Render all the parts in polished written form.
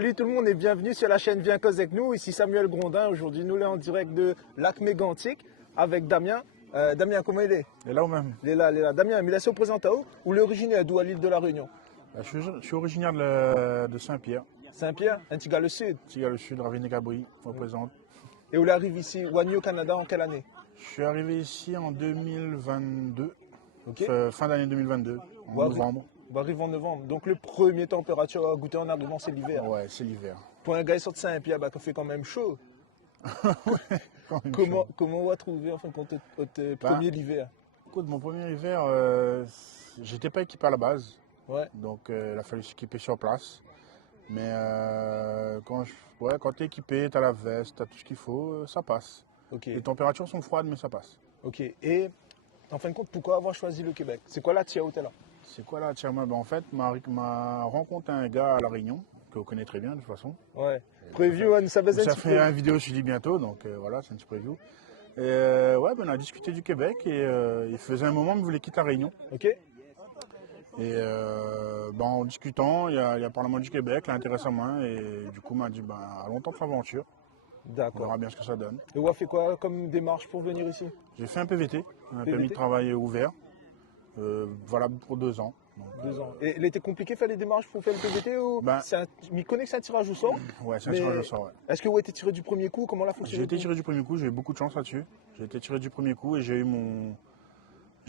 Salut tout le monde et bienvenue sur la chaîne Viens cause avec nous. Ici Samuel Grondin. Aujourd'hui, nous sommes en direct de Lac Mégantic avec Damien. Damien, comment il est? Il est là ou même? Il est là, il est là. Damien, mais laissez au présent à où? Où l'origine d'où à l'île de la Réunion? Je suis originaire de Saint-Pierre, Saint-Pierre, un petit gars le sud. Tiga le Sud, Ravine-Cabri, représente. Et où l'arrive ici? Ou au Canada en quelle année? Je suis arrivé ici en 2022, Ok. fin d'année 2022, en Ouais, novembre. On va arriver en novembre. Donc le premier température à goûter en arrivant, c'est l'hiver. Ouais, c'est l'hiver. Pour un gars qui sort de Saint-Pierre, bah, il fait quand même chaud. Quand même Comment, chaud. comment on va trouver enfin, quand votre Bah, premier l'hiver? Écoute, mon premier hiver, j'étais pas équipé à la base, Ouais. donc il a fallu s'équiper sur place. Mais quand tu es équipé, tu as la veste, tu as tout ce qu'il faut, ça passe. Ok. Les températures sont froides, mais ça passe. Ok. Et en fin de compte, pourquoi avoir choisi le Québec? C'est quoi la tia où t'es là? C'est quoi là, Tcherma? En fait, m'a rencontré un gars à La Réunion, que vous connaissez très bien de toute façon. Ouais. Preview, hein, ça faisait un Ça petit fait peu. une vidéo, je dis bientôt, donc voilà, c'est un petit preview. Et ouais, on a discuté du Québec et il faisait un moment qu'il voulait quitter La Réunion. Ok. Et en discutant, il y a le Parlement du Québec, l'a intéressé à moi et du coup, m'a dit, allons tenter l'aventure, on D'accord. verra bien ce que ça donne. Et on a fait quoi comme démarche pour venir ici? J'ai fait un PVT, un PVT? permis de travail ouvert, valable pour 2 ans. Donc, 2 ans. Et il était compliqué de faire les démarches pour faire le PVT ou Ben- il connaît que c'est un tirage au sort? ouais, c'est un Mais tirage au sort, ouais. Est-ce que vous avez été tiré du premier coup? Comment l'a fonctionné? J'ai été tiré du premier coup, j'ai eu beaucoup de chance là-dessus. J'ai été tiré du premier coup et j'ai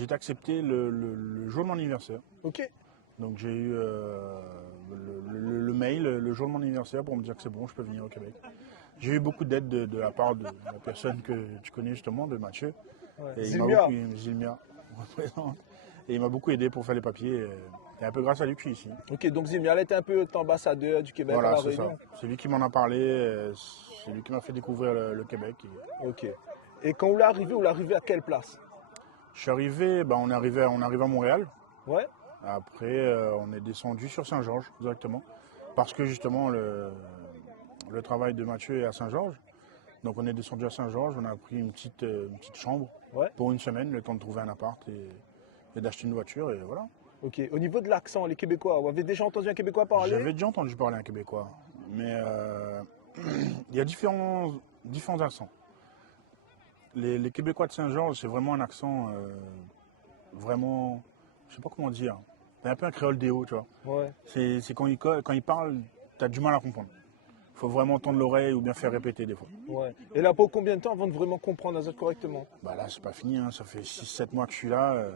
été accepté le jour de mon anniversaire. Ok. Donc j'ai eu le mail le jour de mon anniversaire pour me dire que c'est bon, je peux venir au Québec. J'ai eu beaucoup d'aide de la part de la personne que tu connais justement, de Mathieu. Ouais. Et Zilmia. Zilmia, représente. Et il m'a beaucoup aidé pour faire les papiers. Et un peu grâce à lui que je suis ici. Ok, donc Zilmia, elle était un peu ambassadeur du Québec à Voilà, la c'est ça. Réunion. C'est lui qui m'en a parlé, c'est lui qui m'a fait découvrir le Québec. Et Ok. Et quand vous l'arrivez à quelle place? je suis arrivé, on est arrivé à Montréal. Ouais. Après, on est descendu sur Saint-Georges directement. Parce que justement, le travail de Mathieu est à Saint-Georges. Donc on est descendu à Saint-Georges, on a pris une petite chambre Ouais. pour une semaine, le temps de trouver un appart et d'acheter une voiture. Et voilà. Ok. Au niveau de l'accent, les Québécois, vous avez déjà entendu un Québécois parler? J'avais déjà entendu parler un Québécois. Mais il y a différents accents. Les Québécois de Saint-Georges, c'est vraiment un accent vraiment, je sais pas comment dire. C'est un peu un créole déo, tu vois. Ouais. C'est quand ils parlent, tu as du mal à comprendre. Il faut vraiment tendre l'oreille ou bien faire répéter des fois. Ouais. Et là, pour combien de temps avant de vraiment comprendre Azad correctement? Là, c'est pas fini, hein. Ça fait 6-7 mois que je suis là.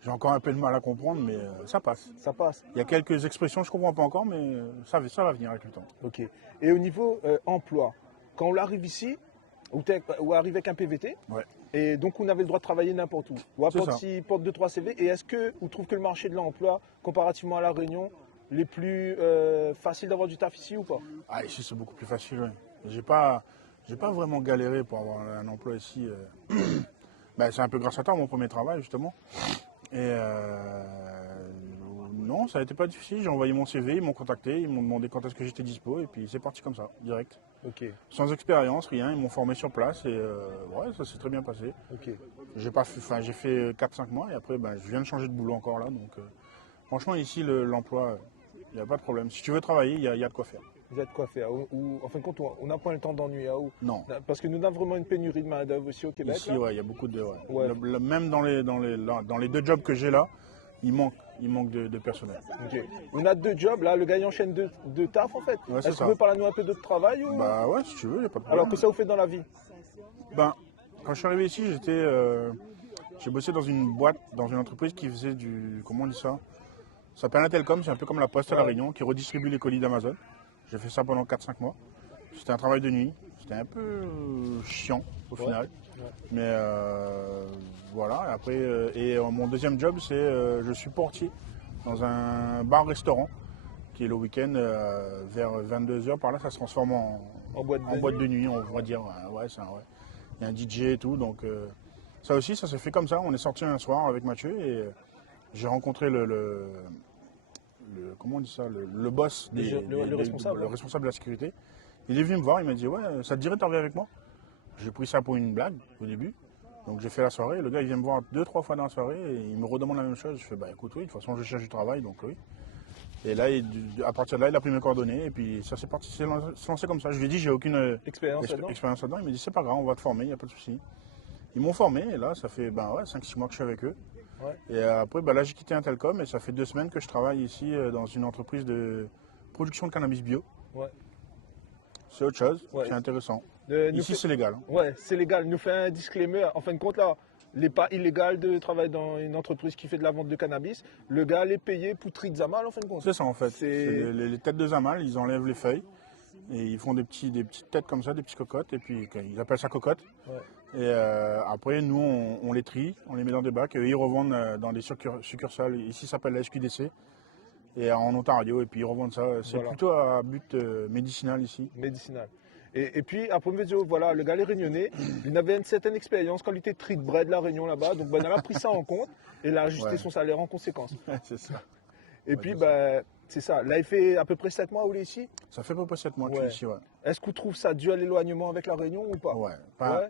J'ai encore un peu de mal à comprendre, mais ça passe. Ça passe. Il y a quelques expressions que je comprends pas encore, mais ça va venir avec le temps. Ok. Et au niveau emploi, quand on arrive ici, ou arrive avec un PVT, Ouais. et donc on avait le droit de travailler n'importe où. Ou C'est apporte ça. si porte 2-3 CV. Et est-ce que vous trouvez que le marché de l'emploi, comparativement à la Réunion, les plus facile d'avoir du taf ici ou pas? Ah, ici, c'est beaucoup plus facile. Ouais. J'ai pas vraiment galéré pour avoir un emploi ici. C'est un peu grâce à toi, mon premier travail, justement. Et non, ça a été pas difficile. J'ai envoyé mon CV, ils m'ont contacté, ils m'ont demandé quand est-ce que j'étais dispo, et puis c'est parti comme ça, direct. Ok. Sans expérience, rien, ils m'ont formé sur place, et ouais, ça s'est très bien passé. Ok. J'ai fait 4-5 mois, et après, je viens de changer de boulot encore là, donc franchement, ici, l'emploi, il n'y a pas de problème. Si tu veux travailler, il y a de quoi faire. Vous avez de quoi faire. Ou, en fin de compte, on n'a pas le temps d'ennuyer. Non. Parce que nous avons vraiment une pénurie de main-d'œuvre aussi au Québec. Ici, là. ouais, il y a beaucoup de. Ouais. Ouais. Même dans les 2 jobs que j'ai là, il manque de personnel. Ok. On a 2 jobs là, le gars il enchaîne deux tafs en fait. Ouais, c'est Est-ce que ça. vous pouvez parler à nous un peu de travail ou... Ouais, si tu veux, il n'y a pas de problème. Alors que ça vous fait dans la vie? Quand je suis arrivé ici, j'ai bossé dans une boîte, dans une entreprise qui faisait comment on dit ça? Ça s'appelle Intelcom, c'est un peu comme la Poste à La Réunion, qui redistribue les colis d'Amazon. J'ai fait ça pendant 4-5 mois. C'était un travail de nuit. C'était un peu chiant au final. Ouais. Mais voilà. Après, mon deuxième job, c'est je suis portier dans un bar-restaurant qui est le week-end vers 22h. Par là, ça se transforme En boîte de boîte de nuit, on va dire. Ouais, il y a un DJ et tout. Donc ça aussi, ça s'est fait comme ça. On est sorti un soir avec Mathieu et j'ai rencontré comment on dit ça, le boss, le responsable. le responsable de la sécurité. Il est venu me voir, il m'a dit, ouais, ça te dirait de t'en venir avec moi? J'ai pris ça pour une blague au début. Donc j'ai fait la soirée, le gars il vient me voir 2-3 fois dans la soirée et il me redemande la même chose. Je fais, écoute, oui, de toute façon je cherche du travail, donc oui. Et là, à partir de là, il a pris mes coordonnées et puis ça s'est parti, c'est lancé comme ça. Je lui ai dit, j'ai aucune Expérience là-dedans? expérience là-dedans. Il m'a dit, c'est pas grave, on va te former, il n'y a pas de souci. Ils m'ont formé et là, ça fait 5-6 mois que je suis avec eux. Ouais. Et après, là, j'ai quitté Intelcom et ça fait 2 semaines que je travaille ici dans une entreprise de production de cannabis bio. Ouais. C'est autre chose, Ouais. c'est intéressant. Nous Ici, fait- c'est légal. Hein. Ouais, c'est légal. Nous fait un disclaimer. En fin de compte, là, il n'est pas illégal de travailler dans une entreprise qui fait de la vente de cannabis. Le gars est payé pour tri de Zamal, en fin de compte. C'est ça en fait. C'est- C'est les têtes de Zamal, ils enlèvent les feuilles et ils font des petites têtes comme ça, des petites cocottes et puis ils appellent ça cocotte. Ouais. Et après, nous, on les trie, on les met dans des bacs et eux, ils revendent dans des succursales. Ici, ça s'appelle la SQDC et en Ontario et puis ils revendent ça. C'est Voilà. plutôt à but médicinal ici. Médicinal. Et puis, après, voilà, le gars est réunionnais. Il avait une certaine expérience quand il était tri de bread la Réunion là-bas. Donc, ben, il a pris ça en compte et il a ajusté Ouais. son salaire en conséquence. C'est ça. Et Ouais, puis, c'est ben, c'est ça. Là, il fait à peu près 7 mois où il est ici. Ça fait à peu près 7 mois que je Ouais. suis ici, ouais. Est-ce qu'on trouve ça dû à l'éloignement avec la Réunion ou pas? Ouais. Ouais.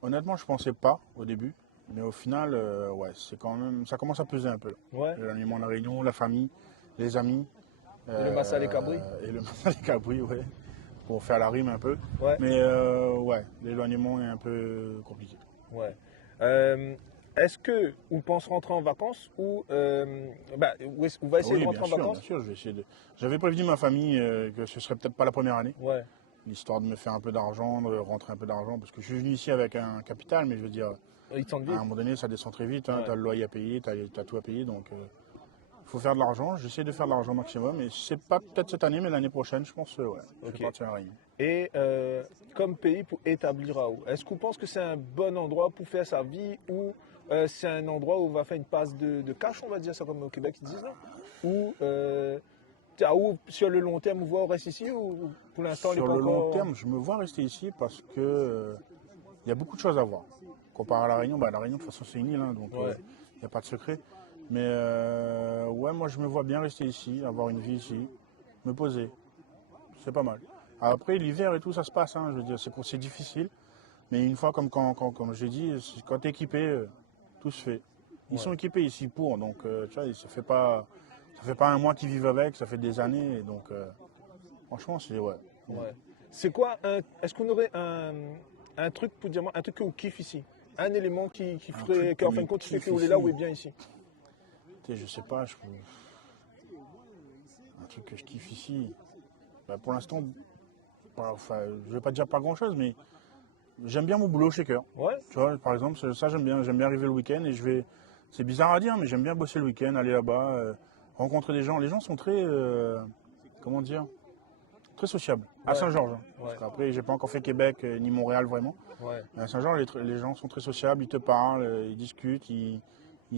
Honnêtement, je pensais pas au début, mais au final, ouais, c'est quand même, ça commence à peser un peu. Ouais. L'éloignement de la Réunion, la famille, les amis. le Massa les Cabris. Et le Massa les Cabris, ouais. Pour faire la rime un peu. Ouais. Mais ouais, l'éloignement est un peu compliqué. Ouais. Est-ce que on pense rentrer en vacances ou on va essayer Oui, de rentrer bien en sûr, vacances? bien sûr, je vais essayer de. J'avais prévenu ma famille que ce serait peut-être pas la première année, Ouais. l'histoire de me faire un peu d'argent, de rentrer un peu d'argent, parce que je suis venu ici avec un capital, mais je veux dire, Ils te sentent à un vite. moment donné, ça descend très vite, hein, Ouais. tu as le loyer à payer, tu as tout à payer, donc il faut faire de l'argent. J'essaie de faire de l'argent maximum, et c'est pas peut-être cette année, mais l'année prochaine, je pense, ouais, je Ok. vais partir à la Réunion. Et comme pays pour établir à où? Est-ce qu'on pense que c'est un bon endroit pour faire sa vie ou c'est un endroit où on va faire une passe de cash, on va dire ça comme au Québec ils disent là? Ou sur le long terme, on reste ici ou pour l'instant, il est Sur pas le long encore- terme, je me vois rester ici parce que il y a beaucoup de choses à voir. Comparé à la Réunion, la Réunion de toute façon c'est une île, hein, donc Ouais. il n'y a pas de secret. Mais ouais, moi je me vois bien rester ici, avoir une vie ici, me poser. C'est pas mal. Après l'hiver et tout, ça se passe, hein, je veux dire, c'est difficile. Mais une fois, comme j'ai dit, quand tu es équipé, tout se fait. Ils Ouais. sont équipés ici pour, donc tu vois, ça fait pas un mois qu'ils vivent avec, ça fait des années, et donc franchement c'est ouais. Ouais. C'est quoi est-ce qu'on aurait un truc pour dire un truc que vous kiffez ici? Un élément qui ferait truc qu'en que fin de je compte, fait kiffe que vous êtes là ici. où est bien ici. Tu sais, je sais pas, un truc que je kiffe ici. Pour l'instant, je vais pas dire pas grand chose, mais j'aime bien mon boulot au shaker. Ouais. Tu vois, par exemple, ça j'aime bien arriver le week-end et c'est bizarre à dire, mais j'aime bien bosser le week-end, aller là-bas, rencontrer des gens. Les gens sont très, comment dire, très sociables. À Ouais. Saint-Georges. Hein. Ouais. Parce qu'après, j'ai pas encore fait Québec ni Montréal vraiment. Ouais. Mais à Saint-Georges, les gens sont très sociables, ils te parlent, ils discutent, ils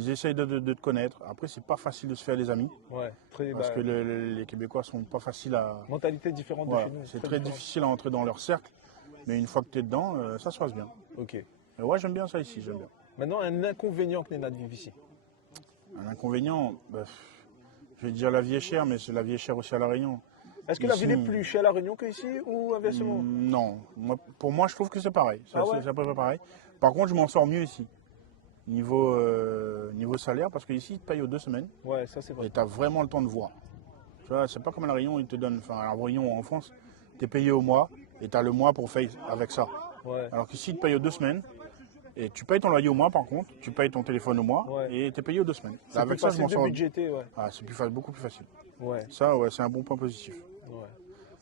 essayent de te connaître. Après, c'est pas facile de se faire des amis. Ouais. Très, Parce que les Québécois sont pas faciles à. mentalité différente Voilà, de chez nous. c'est très différente. difficile à entrer dans leur cercle. Mais une fois que tu es dedans, ça se passe bien. Ok. Et ouais, j'aime bien ça ici, j'aime bien. Maintenant, un inconvénient que Néna de vivre ici. Un inconvénient, je vais dire la vie est chère, mais la vie est chère aussi à La Réunion. Est-ce que la Ici- ville est plus chère à La Réunion qu'ici ou inversement? Non, pour moi, je trouve que c'est pareil. Ah ouais C'est à peu près pareil. Par contre, je m'en sors mieux ici. Niveau salaire, parce qu'ici, ils te payent aux 2 semaines Ouais, ça c'est vrai. et tu as vraiment le temps de voir. Tu vois, c'est pas comme à La Réunion, ils te donnent. Enfin, à La Réunion en France, tu es payé au mois et tu as le mois pour faire avec ça. Ouais. Alors qu'ici, ils te payent aux 2 semaines. Et tu payes ton loyer au mois par contre, tu payes ton téléphone au mois Ouais. et tu es payé aux 2 semaines. C'est Avec plus ça, je facile m'en de sors. budgéter, ouais. Ah, c'est beaucoup plus facile. Ouais. Ça, ouais, c'est un bon point positif. Ouais.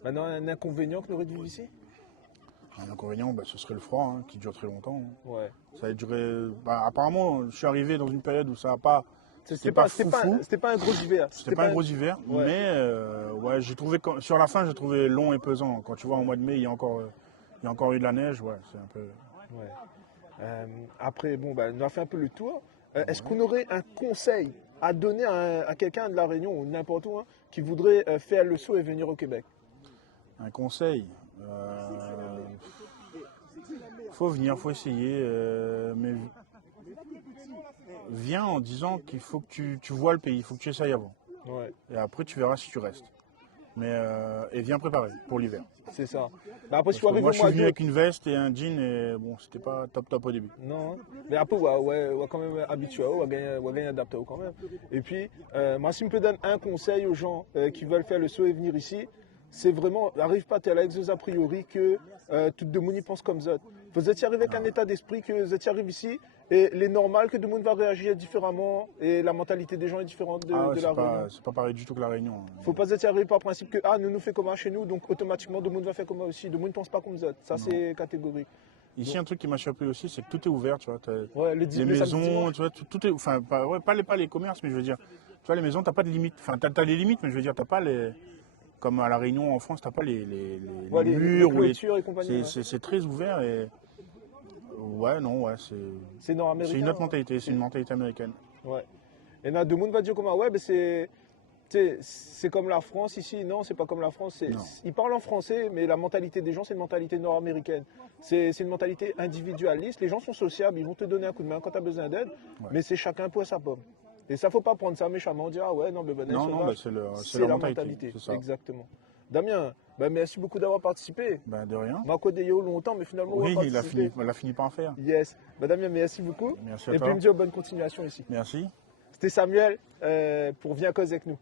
Maintenant, un inconvénient que nous aurait de vivre ici? Un inconvénient, ce serait le froid hein, qui dure très longtemps. Ouais. Ça a duré. Apparemment, je suis arrivé dans une période où ça n'a pas. C'était pas un gros hiver. C'était pas un gros hiver, Ouais. mais ouais, j'ai trouvé sur la fin, j'ai trouvé long et pesant. Quand tu vois, au mois de mai, il y a encore eu de la neige, ouais, c'est un peu. Ouais. Après, bon, on a fait un peu le tour. Est-ce qu'on aurait un conseil à donner à quelqu'un de La Réunion ou n'importe où hein, qui voudrait faire le saut et venir au Québec? Un conseil. Faut venir, faut essayer, mais viens en disant qu'il faut que tu vois le pays, il faut que tu essayes avant. Ouais. Et après, tu verras si tu restes. et viens préparé pour l'hiver. C'est ça. Mais après, si tu Parce que arrives moi, au je suis mois venu d'août, avec une veste et un jean et bon, c'était pas top au début. non, hein. Mais après, on va quand même habituer, on va gagner adapter quand même. Et puis, moi, si je peux donner un conseil aux gens qui veulent faire le saut et venir ici, c'est vraiment, n'arrive pas à l'ex a priori que tout le monde y pense comme ça. Vous êtes arrivé avec un état d'esprit que vous êtes arrivé ici et il est normal que tout le monde va réagir différemment et la mentalité des gens est différente de la Réunion. C'est pas pareil du tout que la Réunion. Faut pas être arrivé par principe que nous fait comme ça chez nous, donc automatiquement tout le monde va faire comme ça aussi. Tout le monde ne pense pas comme ça. Ça, c'est catégorique. Ici, un truc qui m'a surpris aussi, c'est que tout est ouvert, tu vois. Ouais, Les maisons, tu vois, tout est, enfin, pas les commerces, mais je veux dire, tu vois, les maisons, t'as pas de limite. Enfin, t'as des limites, mais je veux dire, t'as pas les, comme à la Réunion en France, t'as pas les murs ou et compagnie. c'est très ouvert et ouais, non, ouais, c'est nord-américain. C'est une autre mentalité, c'est une mentalité américaine. Ouais. Et là, tout le monde va dire comment, ouais, mais c'est comme la France ici. Non, c'est pas comme la France. Ils parlent en français, mais la mentalité des gens, c'est une mentalité nord-américaine. C'est une mentalité individualiste. Les gens sont sociables, ils vont te donner un coup de main quand tu as besoin d'aide, mais c'est chacun pour sa pomme. Et ça, faut pas prendre ça méchamment, dire, ah ouais, non, c'est la mentalité. C'est ça. Exactement. Damien, merci beaucoup d'avoir participé. De rien. Marco Deyo longtemps, mais finalement, oui, il a fini par en faire. Yes. Damien, merci beaucoup. Merci à toi. Et puis, me dire bonne continuation ici. Merci. C'était Samuel pour Viens causer avec nous.